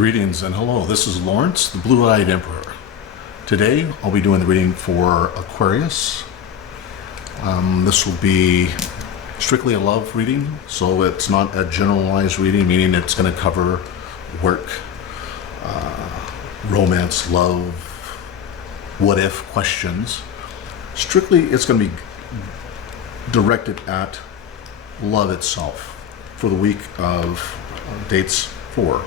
Greetings and hello, this is Lawrence, the Blue-Eyed Emperor. Today I'll be doing the reading for Aquarius. This will be strictly a love reading, so it's not a generalized reading, meaning it's going to cover work, romance, love, what-if questions. Strictly, it's going to be directed at love itself for the week of dates for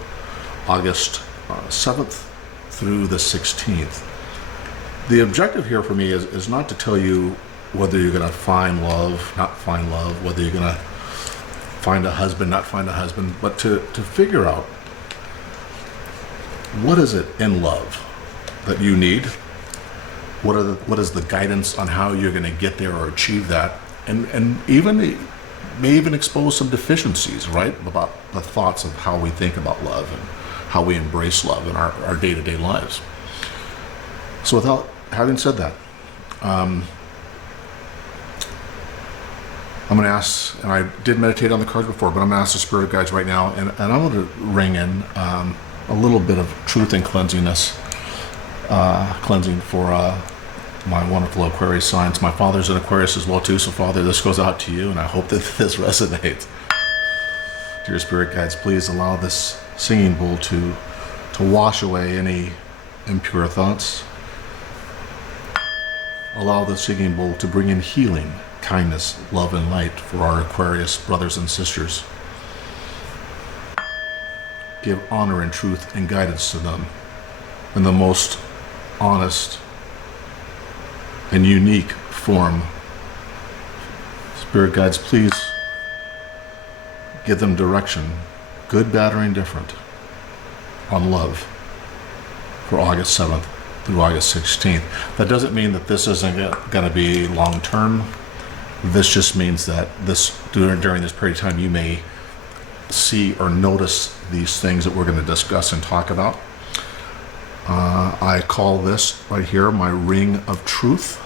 August 7th through the 16th. The objective here for me is not to tell you whether you're going to find love, not find love, whether you're going to find a husband, not find a husband, but to figure out what is it in love that you need, what is the guidance on how you're going to get there or achieve that, and even may even expose some deficiencies, right, about the thoughts of how we think about love and how we embrace love in our day-to-day lives. So without having said that, I'm going to ask, and I did meditate on the cards before, but I'm going to ask the spirit guides right now, and I'm going to ring in a little bit of truth and cleansing for my wonderful Aquarius signs. My father's an Aquarius as well too, so Father, this goes out to you, and I hope that this resonates. Dear spirit guides, please allow this singing bowl to wash away any impure thoughts. Allow the singing bowl to bring in healing, kindness, love, and light for our Aquarius brothers and sisters. Give honor and truth and guidance to them in the most honest and unique form. Spirit guides, please give them direction, good, bad, or indifferent, on love for August 7th through August 16th. That doesn't mean that this isn't going to be long term. This just means that during this period of time you may see or notice these things that we're going to discuss and talk about. I call this right here my ring of truth.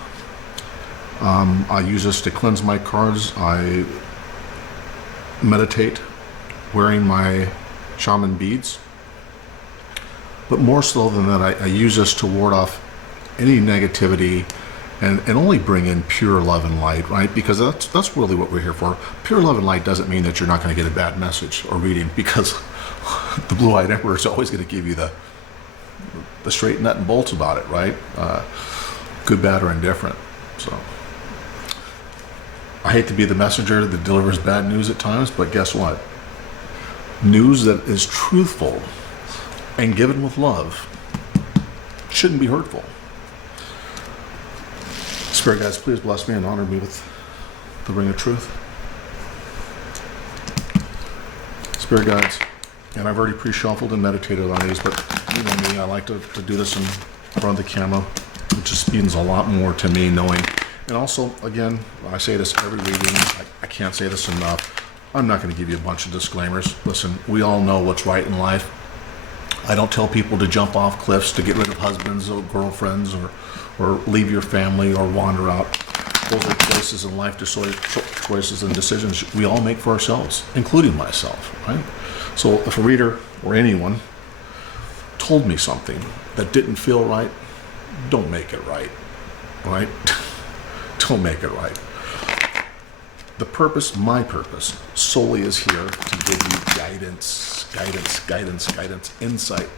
I use this to cleanse my cards. I meditate wearing my shaman beads. But more so than that, I use this to ward off any negativity and only bring in pure love and light, right? Because that's really what we're here for. Pure love and light doesn't mean that you're not going to get a bad message or reading, because the Blue-Eyed Emperor is always going to give you the straight nut and bolts about it, right? Good, bad, or indifferent. So I hate to be the messenger that delivers bad news at times, but guess what? News that is truthful and given with love shouldn't be hurtful. Spirit guides, please bless me and honor me with the ring of truth. Spirit guides, and I've already pre-shuffled and meditated on these, but you know me, I like to do this in front of the camera. It just means a lot more to me knowing. And also, again, I say this every reading, I can't say this enough. I'm not going to give you a bunch of disclaimers. Listen, we all know what's right in life. I don't tell people to jump off cliffs, to get rid of husbands or girlfriends, or leave your family or wander out. Those are choices in life, choices and decisions we all make for ourselves, including myself, right? So if a reader or anyone told me something that didn't feel right, don't make it right, right? Don't make it right. The purpose, my purpose, solely is here to give you guidance, insight.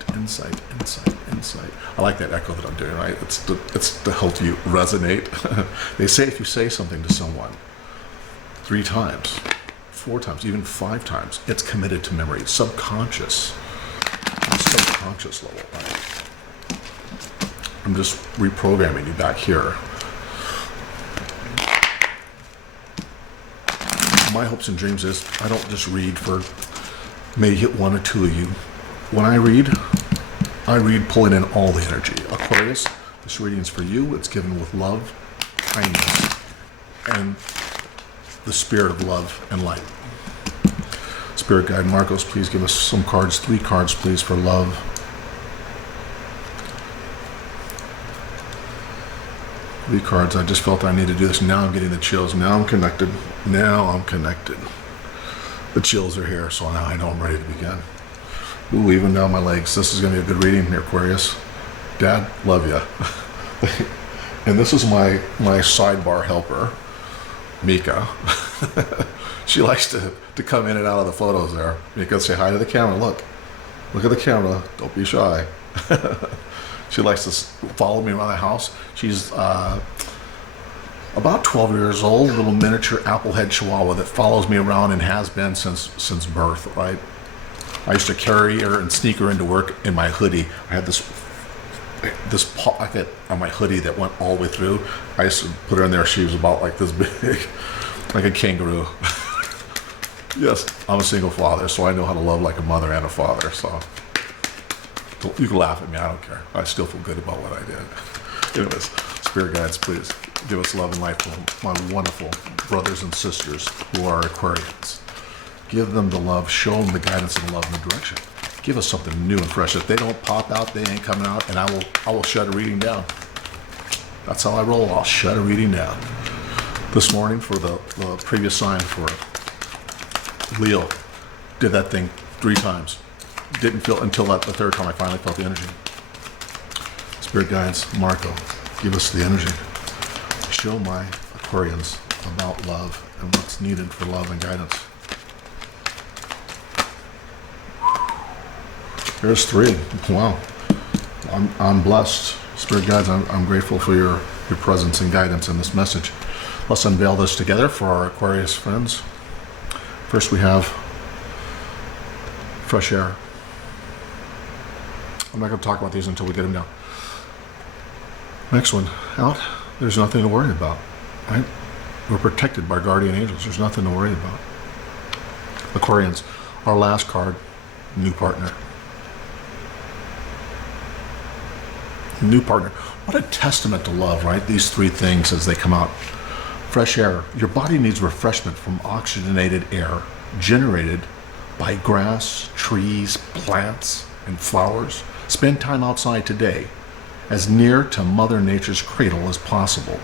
I like that echo that I'm doing, right? It's to help you resonate. They say if you say something to someone 3 times, 4 times, even 5 times, it's committed to memory, subconscious level, right? I'm just reprogramming you back here. My hopes and dreams is I don't just read for maybe hit 1 or 2 of you. When I read pulling in all the energy. Aquarius, this reading is for you. It's given with love, kindness, and the spirit of love and light. Spirit guide Marcos, please give us some cards, 3 cards, please, for love. Three cards. I just felt I needed to do this. Now I'm getting the chills. Now I'm connected. The chills are here, so now I know I'm ready to begin. Ooh, even down my legs. This is going to be a good reading here, Aquarius. Dad, love ya. And this is my sidebar helper, Mika. She likes to come in and out of the photos there. Mika, say hi to the camera. Look at the camera. Don't be shy. She likes to follow me around the house. She's about 12 years old, little miniature applehead chihuahua that follows me around and has been since birth, right? I used to carry her and sneak her into work in my hoodie. I had this pocket on my hoodie that went all the way through. I used to put her in there. She was about like this big, like a kangaroo. Yes, I'm a single father, so I know how to love like a mother and a father. So you can laugh at me. I don't care. I still feel good about what I did. Anyways, spirit guides, please give us love and light from my wonderful brothers and sisters who are Aquarians. Give them the love, show them the guidance and the love and the direction. Give us something new and fresh. If they don't pop out, they ain't coming out, and I will shut a reading down. That's how I roll. I'll shut a reading down. This morning for the previous sign for Leo, did that thing 3 times. Didn't feel until the 3rd time I finally felt the energy. Spirit guides, Marco, give us the energy. Show my Aquarians about love and what's needed for love and guidance. There's 3. Wow. I'm blessed. Spirit guides, I'm grateful for your presence and guidance in this message. Let's unveil this together for our Aquarius friends. First we have fresh air. I'm not going to talk about these until we get them down. Next one, out. There's nothing to worry about, right? We're protected by guardian angels. There's nothing to worry about. Aquarians, our last card, new partner. New partner. What a testament to love, right? These 3 things as they come out. Fresh air. Your body needs refreshment from oxygenated air generated by grass, trees, plants, and flowers. Spend time outside today, as near to Mother Nature's cradle as possible.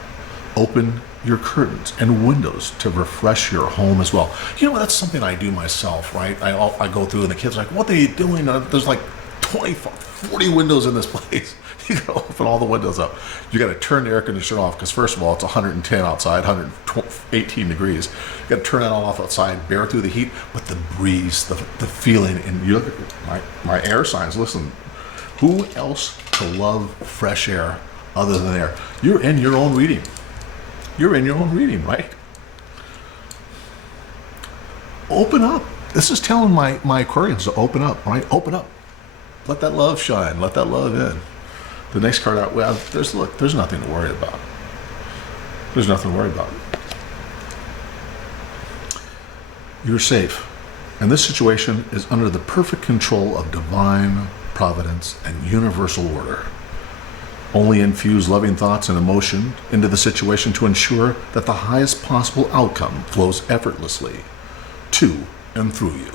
Open your curtains and windows to refresh your home as well. You know, that's something I do myself, right? I go through and the kids are like, what are you doing? There's like 20, 40 windows in this place. You gotta open all the windows up. You gotta turn the air conditioner off because first of all, it's 110 outside, 118 degrees. You gotta turn that all off outside, bear through the heat, but the breeze, the feeling, and you look at my air signs, listen, who else to love fresh air other than air? You're in your own reading. You're in your own reading, right? Open up. This is telling my Aquarians to open up, right? Open up. Let that love shine. Let that love in. The next card out, well, there's nothing to worry about. There's nothing to worry about. You're safe. And this situation is under the perfect control of divine providence and universal order. Only infuse loving thoughts and emotion into the situation to ensure that the highest possible outcome flows effortlessly to and through you.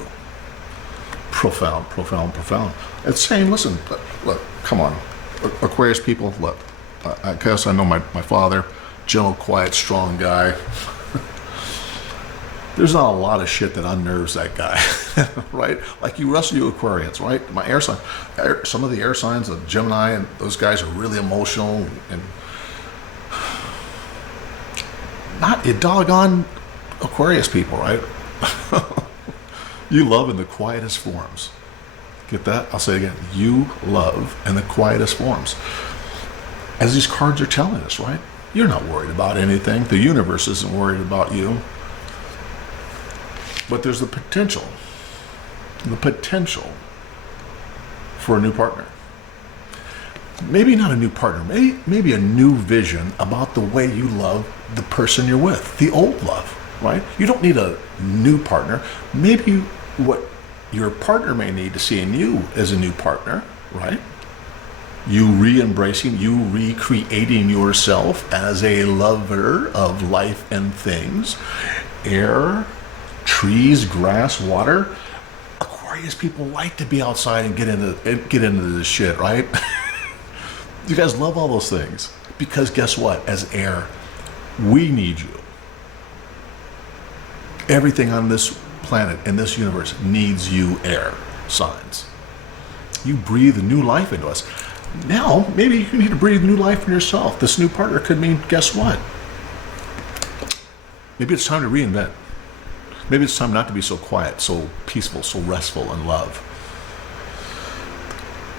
Profound, profound, profound. It's saying, listen, look, come on. Aquarius people, look, I guess I know my father, gentle, quiet, strong guy. There's not a lot of shit that unnerves that guy, right? Like you rest of you Aquarians, right? My air sign, some of the air signs of Gemini and those guys are really emotional and not a doggone Aquarius people, right? You love in the quietest forms. Get that? I'll say it again. You love in the quietest forms. As these cards are telling us, right? You're not worried about anything. The universe isn't worried about you. But there's the potential for a new partner. Maybe not a new partner, maybe a new vision about the way you love the person you're with, the old love, right? You don't need a new partner. Maybe what your partner may need to see in you as a new partner, right? You re-embracing, you recreating yourself as a lover of life and things, air, trees, grass, water. Aquarius people like to be outside and get into this shit, right? You guys love all those things because guess what? As air, we need you. Everything on this planet in this universe needs you, air signs. You breathe new life into us. Now, maybe you need to breathe new life in yourself. This new partner could mean, guess what? Maybe it's time to reinvent. Maybe it's time not to be so quiet, so peaceful, so restful in love.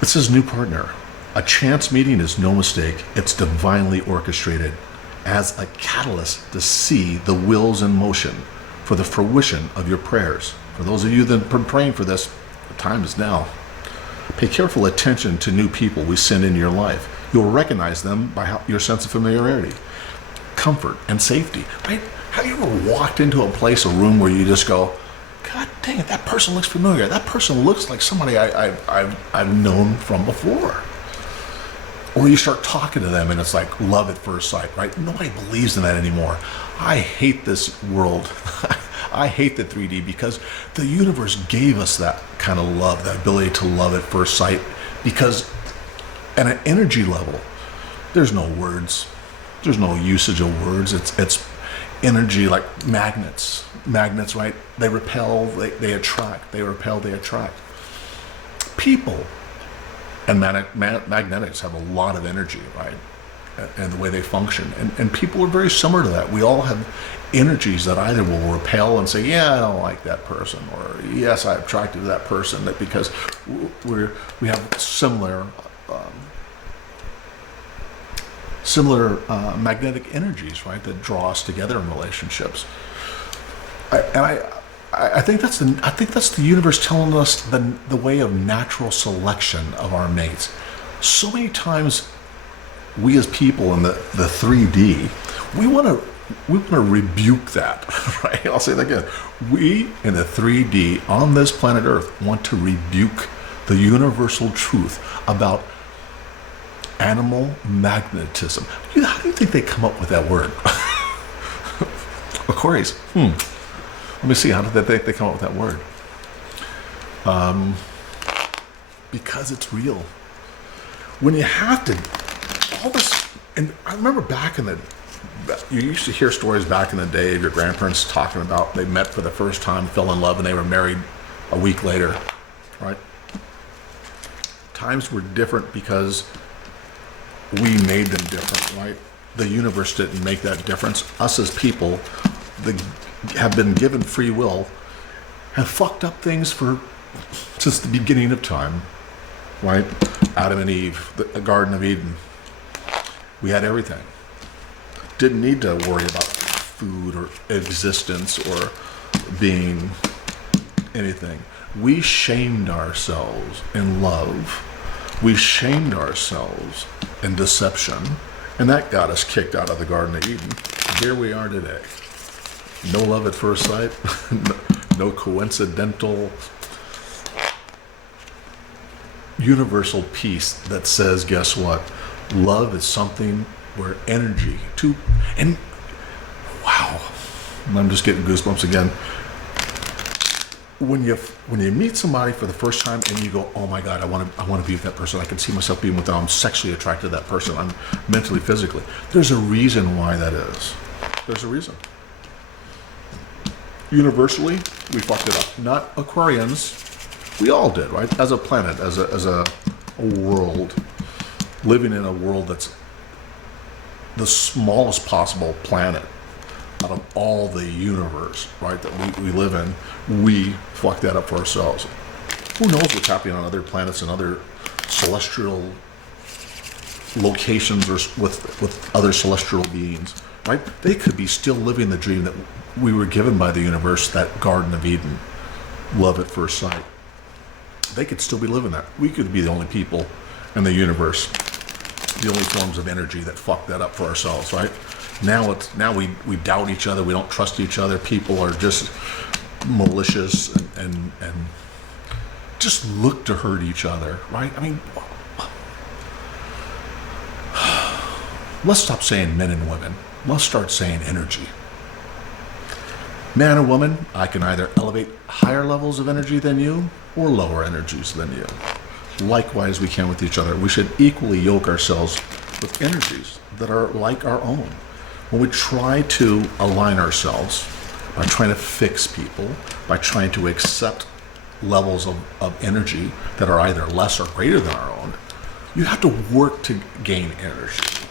It says new partner. A chance meeting is no mistake. It's divinely orchestrated as a catalyst to see the wills in motion for the fruition of your prayers. For those of you that have been praying for this, the time is now. Pay careful attention to new people we send in your life. You'll recognize them by your sense of familiarity, comfort, and safety. Right? Have you ever walked into a place, a room where you just go, God dang it, that person looks familiar. That person looks like somebody I've known from before. Or you start talking to them and it's like love at first sight, right? Nobody believes in that anymore. I hate this world. I hate the 3D because the universe gave us that kind of love, that ability to love at first sight, because at an energy level, there's no words. There's no usage of words. It's energy like magnets. Magnets, right? They repel, they attract. They repel, they attract. People and magnetics have a lot of energy, right? And the way they function. And people are very similar to that. We all have energies that either will repel and say, yeah, I don't like that person, or yes, I'm attracted to that person, that because we have similar magnetic energies, right, that draw us together in relationships. I think that's the universe telling us the way of natural selection of our mates. So many times, we as people in the 3D, we want to rebuke that, right? I'll say that again. We in the 3D on this planet Earth want to rebuke the universal truth about animal magnetism. How do you think they come up with that word? Aquarius. Let me see. How did they come up with that word? Because it's real. When you have to, all this, and I remember you used to hear stories back in the day of your grandparents talking about they met for the first time, fell in love, and they were married a week later, right? Times were different because we made them different, right? The universe didn't make that difference. Us as people have been given free will, have fucked up things since the beginning of time, right? Adam and Eve, the Garden of Eden. We had everything. Didn't need to worry about food or existence or being anything. We shamed ourselves in love. We shamed ourselves in deception. And that got us kicked out of the Garden of Eden. Here we are today. No love at first sight. No coincidental universal peace that says, guess what? Love is something where energy and wow, I'm just getting goosebumps again. When you meet somebody for the first time and you go, oh my God, I want to be with that person. I can see myself being with them. I'm sexually attracted to that person. I'm mentally, physically. There's a reason why that is. There's a reason. Universally, we fucked it up. Not Aquarians. We all did, right? As a planet, as a world, living in a world that's the smallest possible planet out of all the universe, right, that we live in, we fucked that up for ourselves. Who knows what's happening on other planets and other celestial locations or with other celestial beings, right? They could be still living the dream that we were given by the universe, that Garden of Eden, love at first sight. They could still be living that. We could be the only people in the universe, the only forms of energy that fuck that up for ourselves, right? Now we doubt each other. We don't trust each other. People are just malicious and just look to hurt each other, right? I mean, let's stop saying men and women. Let's start saying energy. Man or woman, I can either elevate higher levels of energy than you or lower energies than you. Likewise, we can with each other. We should equally yoke ourselves with energies that are like our own. When we try to align ourselves by trying to fix people, by trying to accept levels of energy that are either less or greater than our own. You have to work to gain energy.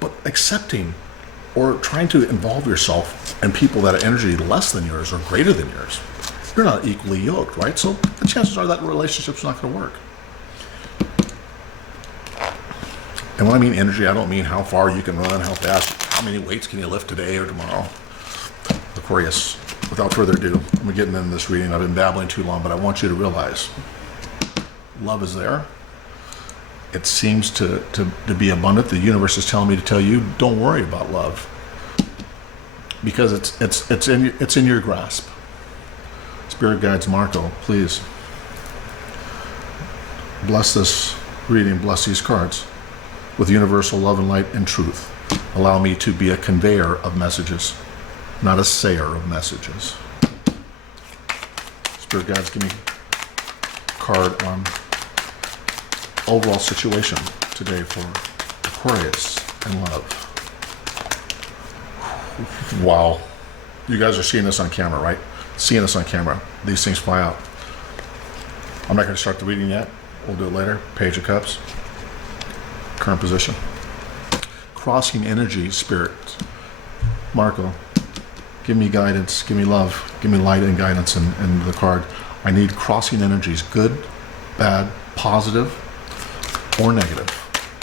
But accepting or trying to involve yourself in people that are energy less than yours or greater than yours, you're not equally yoked, right? So the chances are that relationship's not going to work. And when I mean energy, I don't mean how far you can run, how fast, how many weights can you lift today or tomorrow. Aquarius, without further ado, I'm getting into this reading. I've been babbling too long, but I want you to realize love is there. It seems to be abundant. The universe is telling me to tell you, don't worry about love, because it's in your grasp. Spirit guides, Marco, please bless this reading, bless these cards with universal love and light and truth. Allow me to be a conveyor of messages, not a sayer of messages. Spirit guides, give me a card on overall situation today for Aquarius and love. Wow. You guys are seeing this on camera, right? Seeing this on camera. These things fly out. I'm not going to start the reading yet. We'll do it later. Page of Cups. Current position. Crossing energy, Spirit. Marco, give me guidance, give me love, give me light and guidance in the card. I need crossing energies, good, bad, positive, or negative.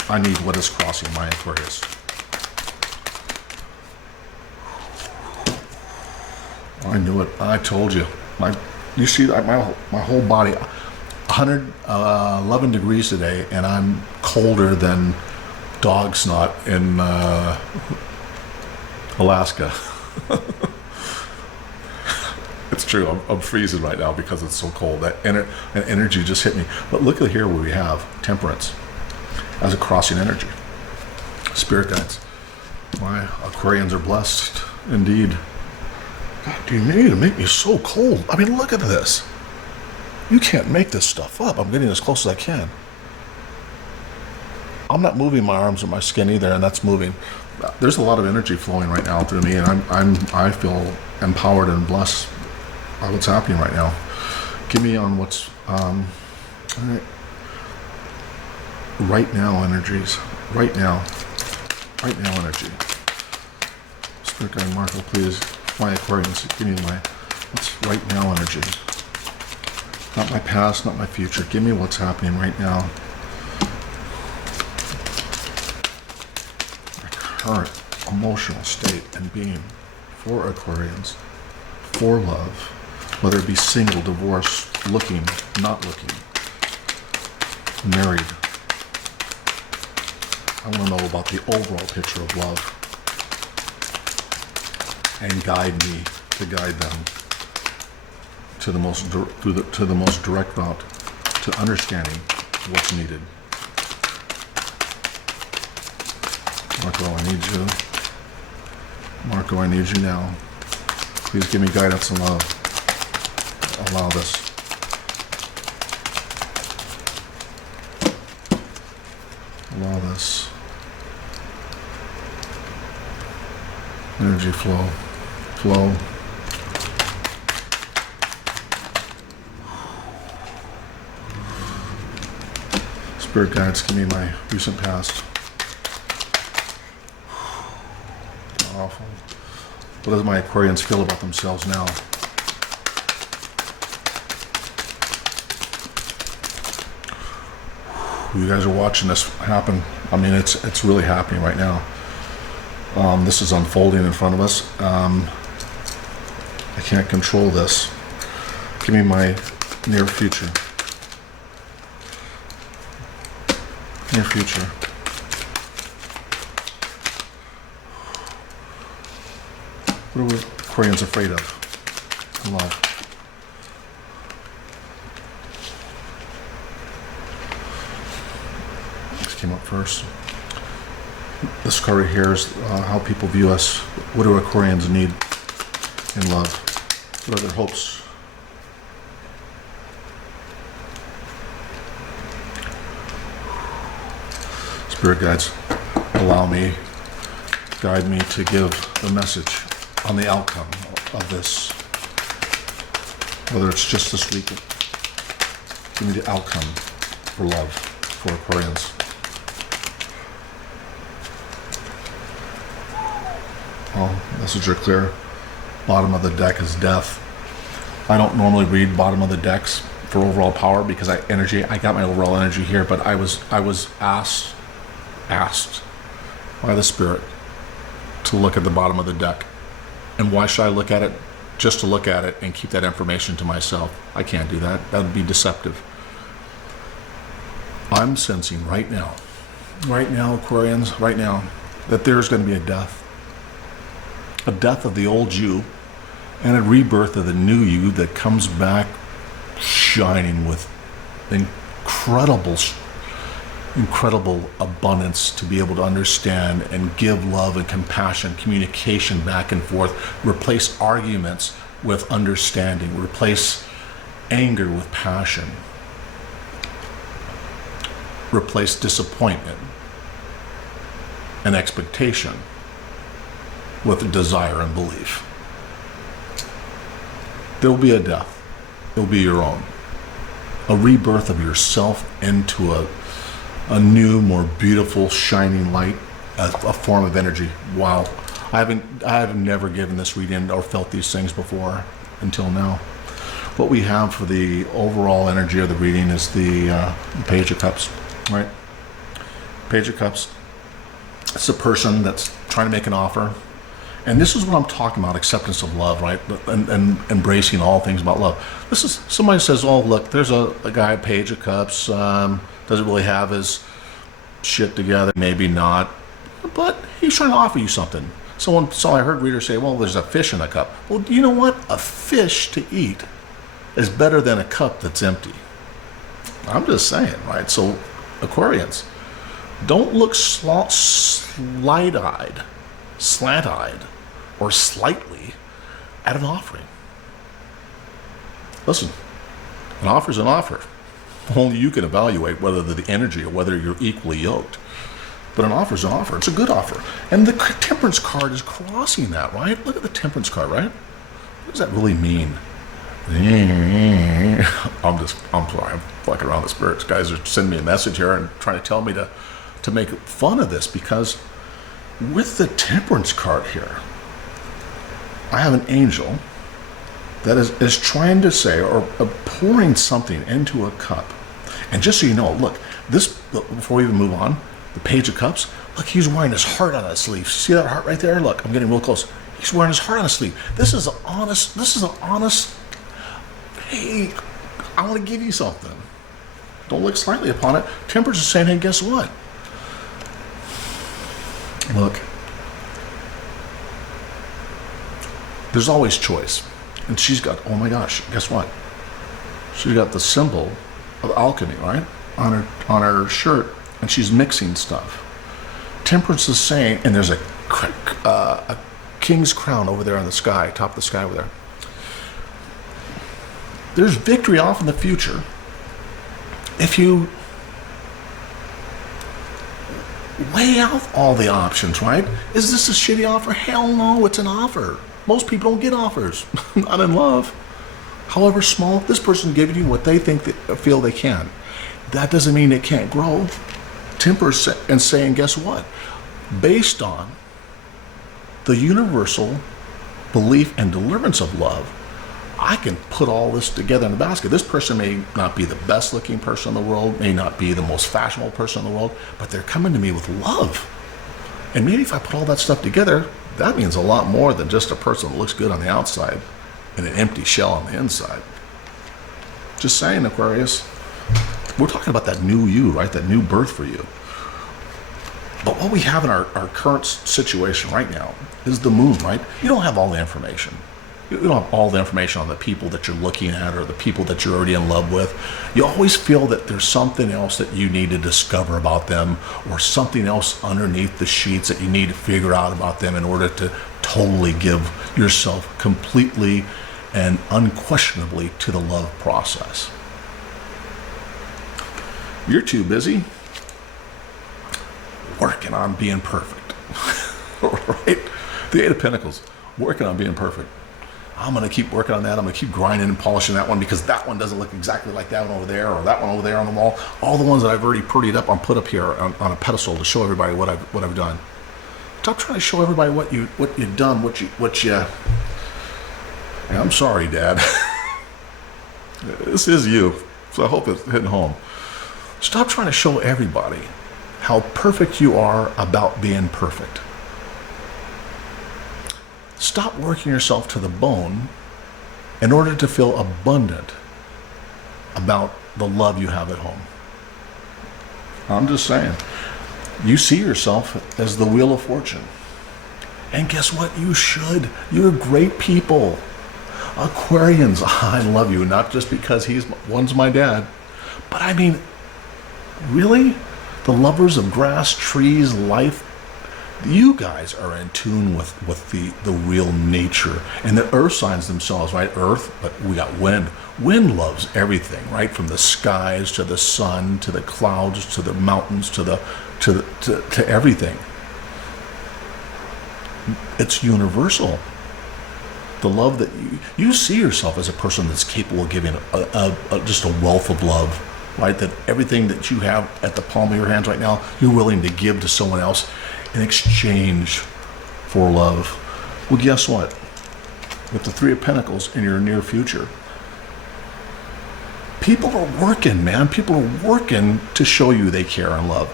I need what is crossing my Aquarius. I knew it. I told you. You see that my whole body, 111 degrees today, and I'm colder than dog snot in Alaska. It's true. I'm freezing right now because it's so cold. That energy just hit me. But look at here where we have temperance as a crossing energy. Spirit guides. My Aquarians are blessed indeed. God, do you need to make me so cold? I mean, look at this. You can't make this stuff up. I'm getting as close as I can. I'm not moving my arms or my skin either, and that's moving. There's a lot of energy flowing right now through me, and I feel empowered and blessed by what's happening right now. Give me on what's right now energies. Right now energy. Spirit guide Marco, please. My Aquarians, give me what's right now energy. Not my past, not my future. Give me what's happening right now. My current emotional state and being for Aquarians, for love, whether it be single, divorced, looking, not looking, married. I want to know about the overall picture of love and guide me to guide them to the most to the most direct route to understanding what's needed. Marco, I need you. Marco, I need you now. Please give me guidance and love. Allow this. Allow this. Energy flow. Flow. Spirit guides, give me my recent past. Powerful. What does my Aquarians feel about themselves now? You guys are watching this happen. I mean, it's really happening right now. This is unfolding in front of us. I can't control this. Give me my near future. Near future. What are we Aquarians afraid of? Love. This came up first. This card right here is how people view us. What do Aquarians need in love? What are their hopes? Spirit guides, allow me, guide me to give the message on the outcome of this whether it's just this week. Give me the outcome for love for Aquarians. Well, message are clear. Bottom of the deck is death. I don't normally read bottom of the decks for overall power because I got my overall energy here, but I was asked by the Spirit to look at the bottom of the deck. And why should I look at it? Just to look at it and keep that information to myself. I can't do that. That would be deceptive. I'm sensing right now, Aquarians, right now, that there's going to be a death of the old you and a rebirth of the new you that comes back shining with incredible abundance to be able to understand and give love and compassion, communication back and forth, replace arguments with understanding, replace anger with passion, replace disappointment and expectation with desire and belief. There will be a death. It will be your own. A rebirth of yourself into a new, more beautiful, shining light, a form of energy. Wow. I have never given this reading or felt these things before until now. What we have for the overall energy of the reading is the Page of Cups, right? Page of Cups. It's a person that's trying to make an offer. And this is what I'm talking about, acceptance of love, right? And embracing all things about love. This is, somebody says, oh, look, there's a guy, Page of Cups, doesn't really have his shit together, maybe not, but he's trying to offer you something. So I heard readers say, well, there's a fish in a cup. Well, you know what? A fish to eat is better than a cup that's empty. I'm just saying, right? So, Aquarians, don't look slant-eyed, or slightly at an offering. Listen, an offer is an offer. Only you can evaluate whether the energy or whether you're equally yoked. But an offer is an offer. It's a good offer. And the Temperance card is crossing that, right? Look at the Temperance card, right? What does that really mean? I'm sorry, I'm fucking around with spirits. Guys are sending me a message here and trying to tell me to make fun of this, because with the Temperance card here, I have an angel that is trying to say, or pouring something into a cup. And just so you know, look, before we even move on, the Page of Cups, look, he's wearing his heart on his sleeve. See that heart right there? Look, I'm getting real close. He's wearing his heart on his sleeve. This is an honest, hey, I want to give you something. Don't look slightly upon it. Temperance is saying, hey, guess what? Look, there's always choice. And she's got, oh my gosh, guess what? She's got the symbol of alchemy, right? On her shirt, and she's mixing stuff. Temperance is saying, and there's a king's crown over there on the sky, top of the sky over there. There's victory off in the future if you weigh out all the options, right? Is this a shitty offer? Hell no, it's an offer. Most people don't get offers, not in love. However small, this person giving you what they feel they can. That doesn't mean it can't grow. Temperance and saying, guess what? Based on the universal belief and deliverance of love, I can put all this together in a basket. This person may not be the best looking person in the world, may not be the most fashionable person in the world, but they're coming to me with love. And maybe if I put all that stuff together, that means a lot more than just a person that looks good on the outside and an empty shell on the inside. Just saying, Aquarius. We're talking about that new you, right? That new birth for you. But what we have in our current situation right now is the moon, right? You don't have all the information. You don't have all the information on the people that you're looking at or the people that you're already in love with. You always feel that there's something else that you need to discover about them, or something else underneath the sheets that you need to figure out about them in order to totally give yourself completely and unquestionably to the love process. You're too busy working on being perfect. Right? The Eight of Pentacles, working on being perfect. I'm going to keep working on that. I'm going to keep grinding and polishing that one because that one doesn't look exactly like that one over there or that one over there on the wall. All the ones that I've already prettied up, I'm put up here on a pedestal to show everybody what I've done. Stop trying to show everybody what you've done, what you. I'm sorry, Dad. This is you, so I hope it's hitting home. Stop trying to show everybody how perfect you are about being perfect. Stop working yourself to the bone in order to feel abundant about the love you have at home. I'm just saying. You see yourself as the wheel of fortune. And guess what? You should. You're great people. Aquarians, I love you. Not just because one's my dad. But I mean, really? The lovers of grass, trees, life, you guys are in tune with the real nature. And the earth signs themselves, right? Earth, but we got wind. Wind loves everything, right? From the skies to the sun to the clouds to the mountains to everything. It's universal. The love that you see yourself as a person that's capable of giving just a wealth of love, right? That everything that you have at the palm of your hands right now, you're willing to give to someone else in exchange for love. Well, guess what? With the Three of Pentacles in your near future, people are working, man. People are working to show you they care and love.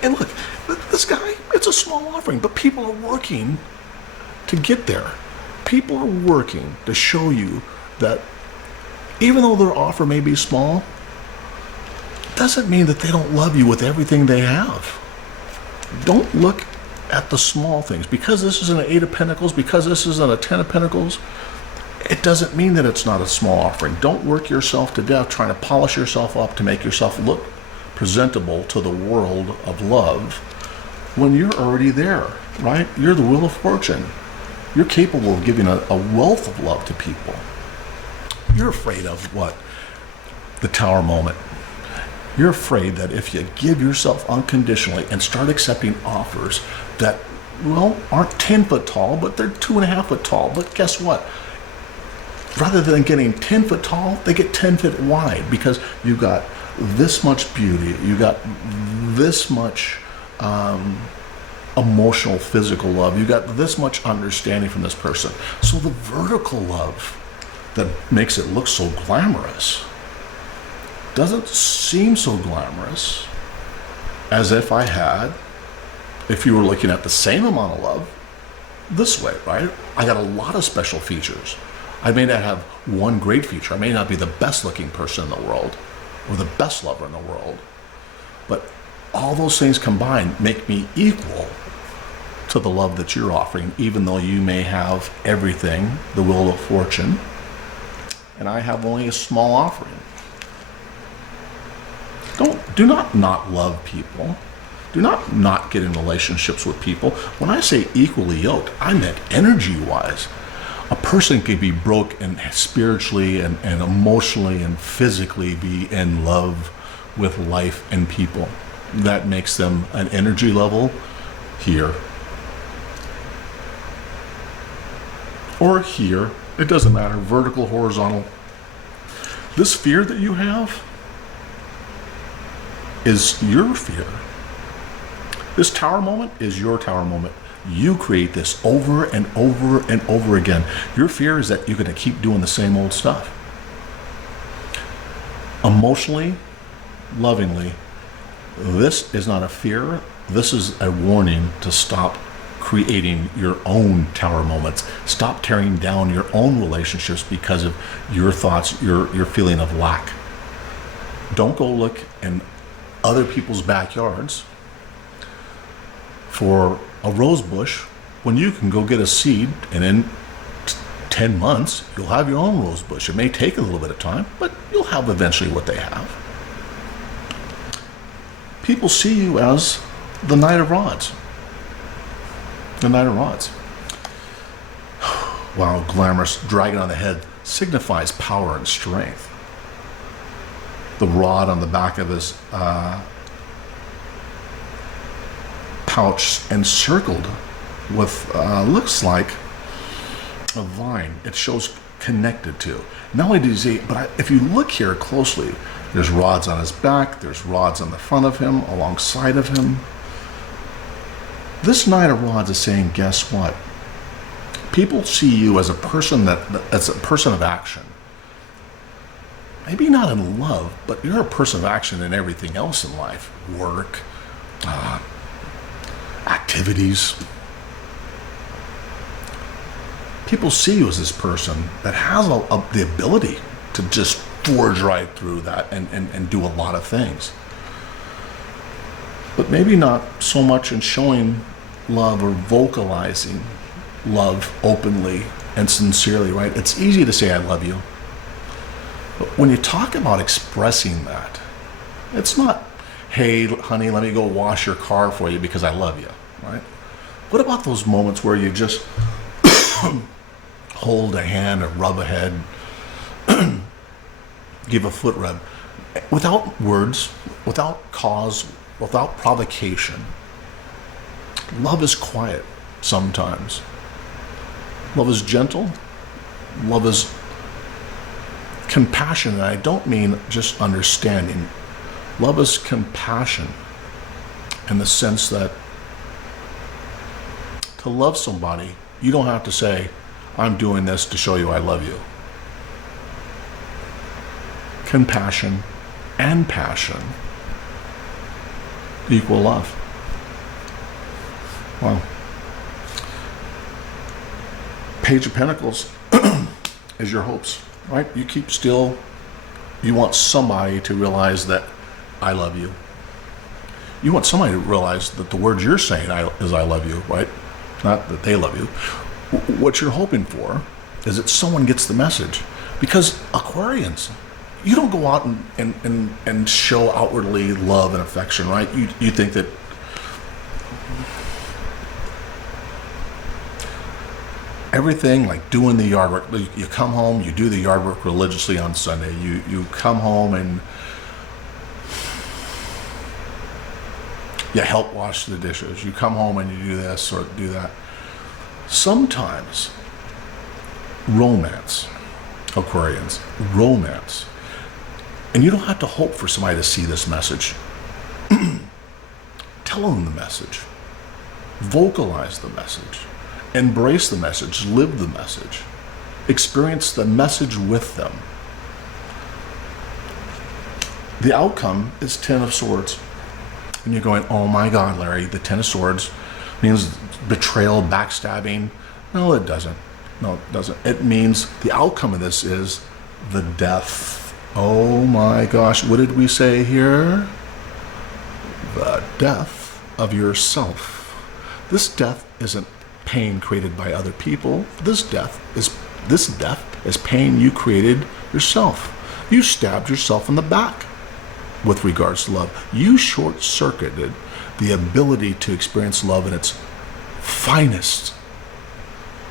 And look, this guy, it's a small offering, but people are working to get there. People are working to show you that even though their offer may be small, doesn't mean that they don't love you with everything they have. Don't look at the small things. Because this is an Eight of Pentacles, because this isn't a Ten of Pentacles, it doesn't mean that it's not a small offering. Don't work yourself to death trying to polish yourself up to make yourself look presentable to the world of love when you're already there, right? You're the wheel of fortune. You're capable of giving a wealth of love to people. You're afraid of what? The Tower moment. You're afraid that if you give yourself unconditionally and start accepting offers that, well, aren't 10 foot tall, but they're 2.5 foot tall. But guess what? Rather than getting 10 foot tall, they get 10 foot wide because you got this much beauty. You got this much emotional, physical love. You got this much understanding from this person. So the vertical love that makes it look so glamorous doesn't seem so glamorous as if you were looking at the same amount of love this way, right? I got a lot of special features. I may not have one great feature. I may not be the best looking person in the world or the best lover in the world, but all those things combined make me equal to the love that you're offering, even though you may have everything, the wheel of fortune, and I have only a small offering. Do not love people. Do not get in relationships with people. When I say equally yoked, I meant energy-wise. A person can be broke and spiritually and emotionally and physically be in love with life and people. That makes them an energy level here. Or here. It doesn't matter. Vertical, horizontal. This fear that you have is your fear. This tower moment is your tower moment. You create this over and over and over again. Your fear is that you're going to keep doing the same old stuff. Emotionally, lovingly, this is not a fear. This is a warning to stop creating your own tower moments. Stop tearing down your own relationships because of your thoughts, your feeling of lack. Don't go look in other people's backyards for a rose bush when you can go get a seed and in 10 months you'll have your own rose bush. It may take a little bit of time, but you'll have eventually what they have. People see you as the Knight of Rods. The Knight of Rods. Wow, glamorous. Dragon on the head signifies power and strength. The rod on the back of his pouch encircled with looks like a vine. It shows connected to. Not only does he, but if you look here closely, there's rods on his back, there's rods on the front of him, alongside of him. This Knight of Rods is saying, guess what? People see you as a person as a person of action. Maybe not in love, but you're a person of action in everything else in life. Work, activities. People see you as this person that has the ability to just forge right through that and do a lot of things. But maybe not so much in showing love or vocalizing love openly and sincerely, right? It's easy to say I love you. But when you talk about expressing that, it's not, hey, honey, let me go wash your car for you because I love you, right? What about those moments where you just hold a hand or rub a head, give a foot rub, without words, without cause, without provocation? Love is quiet sometimes. Love is gentle. Love is compassion, and I don't mean just understanding. Love is compassion in the sense that to love somebody, you don't have to say, I'm doing this to show you I love you. Compassion and passion equal love. Wow. Page of Pentacles is your hopes, right? You keep still. You want somebody to realize that I love you. You want somebody to realize that the words you're saying is I love you, right? Not that they love you. What you're hoping for is that someone gets the message. Because Aquarians, you don't go out and show outwardly love and affection, right? You think that everything, like doing the yard work, you come home, you do the yard work religiously on Sunday, you come home and you help wash the dishes, you come home and you do this or do that. Sometimes romance, Aquarians, romance, and you don't have to hope for somebody to see this message. Tell them the message, vocalize the message, embrace the message, live the message, experience the message with them. The outcome is Ten of Swords. And you're going, oh my God, Larry, the Ten of Swords means betrayal, backstabbing. No, it doesn't. No, it doesn't. It means the outcome of this is the death. Oh my gosh, what did we say here? The death of yourself. This death isn't pain created by other people. This death is pain you created yourself. You stabbed yourself in the back with regards to love. You short-circuited the ability to experience love in its finest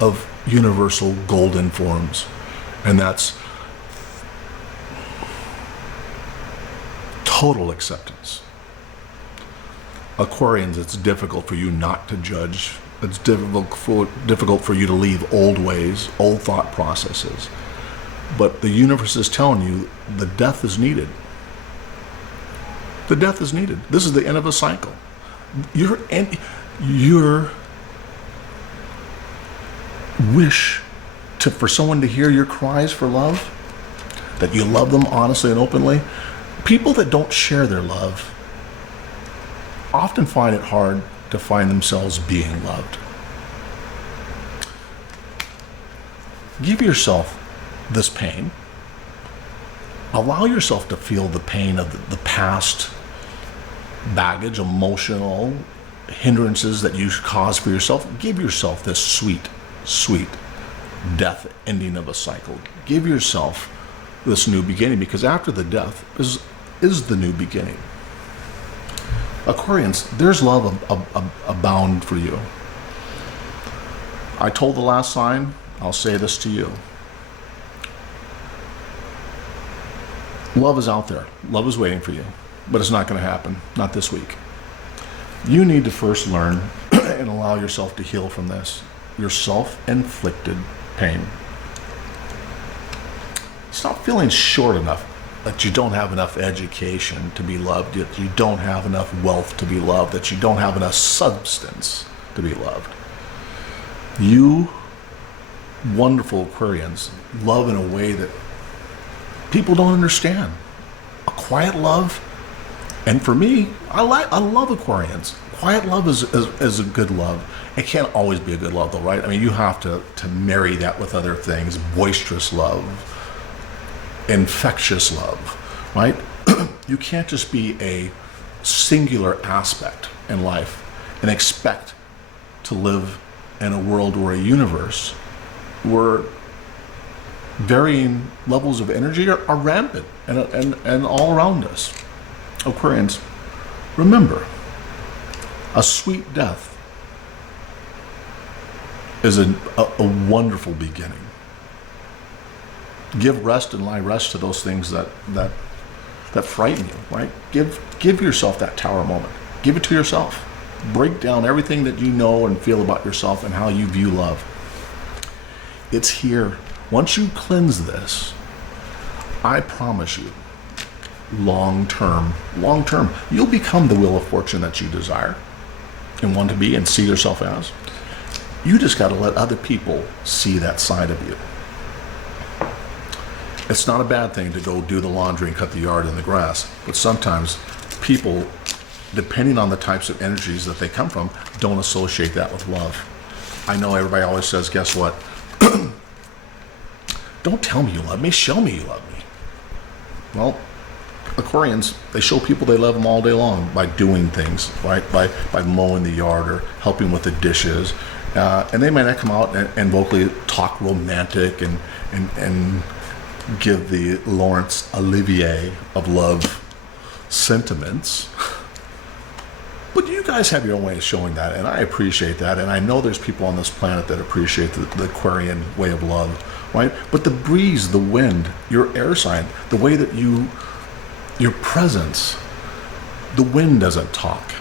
of universal golden forms. And that's total acceptance. Aquarians, it's difficult for you not to judge. It's difficult for you to leave old ways, old thought processes. But the universe is telling you the death is needed. The death is needed. This is the end of a cycle. Your wish for someone to hear your cries for love, that you love them honestly and openly. People that don't share their love often find it hard to find themselves being loved. Give yourself this pain. Allow yourself to feel the pain of the past baggage, emotional hindrances that you caused for yourself. Give yourself this sweet, sweet death ending of a cycle. Give yourself this new beginning, because after the death is the new beginning. Aquarians, there's love abound for you. I told the last sign, I'll say this to you. Love is out there. Love is waiting for you. But it's not going to happen. Not this week. You need to first learn and allow yourself to heal from this. Your self-inflicted pain. Stop feeling short enough, that you don't have enough education to be loved, that you don't have enough wealth to be loved, that you don't have enough substance to be loved. You wonderful Aquarians love in a way that people don't understand. A quiet love, and for me, I love Aquarians. Quiet love is a good love. It can't always be a good love though, right? I mean, you have to marry that with other things. Boisterous love, infectious love, right? You can't just be a singular aspect in life and expect to live in a world or a universe where varying levels of energy are rampant and all around us. Aquarians, remember, a sweet death is a wonderful beginning. Give rest and lie rest to those things that frighten you, right? Give yourself that tower moment. Give it to yourself. Break down everything that you know and feel about yourself and how you view love. It's here. Once you cleanse this, I promise you, long term, you'll become the wheel of fortune that you desire and want to be and see yourself as. You just got to let other people see that side of you. It's not a bad thing to go do the laundry and cut the yard and the grass, but sometimes people, depending on the types of energies that they come from, don't associate that with love. I know everybody always says, guess what? Don't tell me you love me, show me you love me. Well, Aquarians, they show people they love them all day long by doing things, right? By mowing the yard or helping with the dishes. And they might not come out and vocally talk romantic and give the Laurence Olivier of love sentiments. But you guys have your own way of showing that, and I appreciate that. And I know there's people on this planet that appreciate the Aquarian way of love, right? But the breeze, the wind, your air sign, the way that your presence, the wind doesn't talk.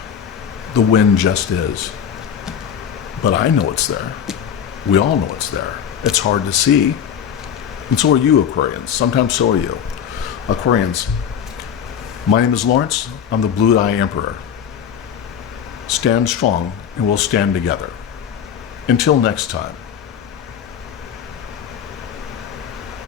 The wind just is. But I know it's there. We all know it's there. It's hard to see. And so are you, Aquarians. Sometimes so are you. Aquarians, my name is Lawrence. I'm the Blue Eye Emperor. Stand strong and we'll stand together. Until next time.